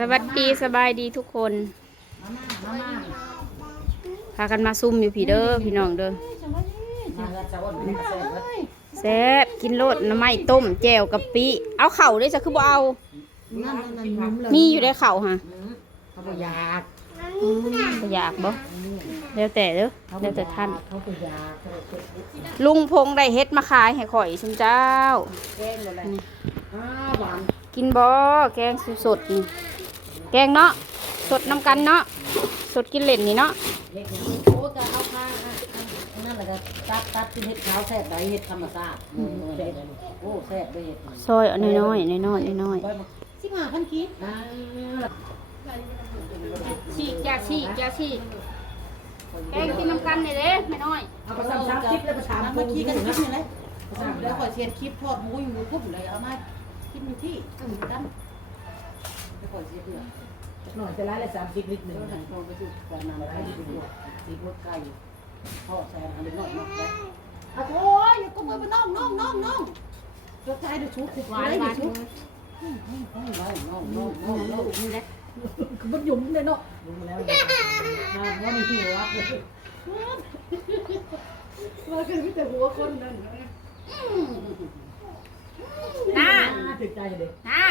สวัสดีสบายดีทุกคนพากันมาซุ่มอยู่พี่เด้อพี่น้องเด้อแซ่บกินโลดน้ำไม้ต้มแจ่วกะปิเอาเข่าด้วยจ้ะคือบ่เอามีอยู่ในเข่าฮะเขาบ่อยากบ่อยากบ่แล้วแต่เด้อแล้วแต่ท่านเขาบ่อยาก ลุงพงได้เฮ็ดมาขายให้ข่อยชุมเจ้าแกงอะไรหวานกินบ่แกงสดๆนี่แกงเนาะสดน้ำกันเนาะสดกินเล่นนี่เนาะเล็กโอ้ก็เอาผ้านั่นแหละก็ตัดที่เห็ดขาวแซ่บใบเห็ดธรรมชาติโอ้แซ่บด้วยเห็ดซอยเอาน้อยๆน้อยๆน้อย15,000กีบฉีกจ้าฉีกจ้าฉีกแกงกินน้ำกันนี่เด้แม่น้อยเอาไป3คลิปแล้วไปถามเมื่อกี้กันคลิปนี่เลยแล้วขอเชียร์คลิปทอดหมูอยู่ทุบเลยเอามาคิดมีที่กันแล้วขอเชียร์เพื่อหน่อยจะไล่ละ30 ลิตรนึงหันตรงไปสู่การนำไก่ที่บวกสีบวกไก่ทอดแซ่บอันนี้น้อยมากเลยโอ้ยก็มือไปน้องรถใจเดือดชุบหวานชุบน้องนี่แหละมันหยุ่มเลยเนาะหยุ่มแล้วว่ามีหัวว่าคือมีแต่หัวคนนั่นน่าถึงใจเด็กน่า